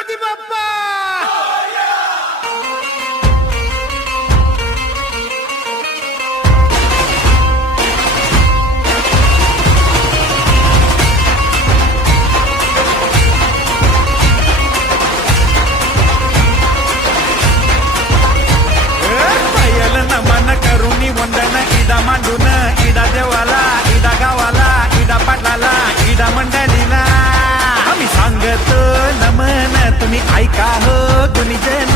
गणपती बाप्पा नमन करुणी वंदन इडा मांडून इडा देवाला इडा गावाला इडा पाटलाला इडा मंडळीला आम्ही सांगतो नमन तुम्ही ऐका हो गुणीजन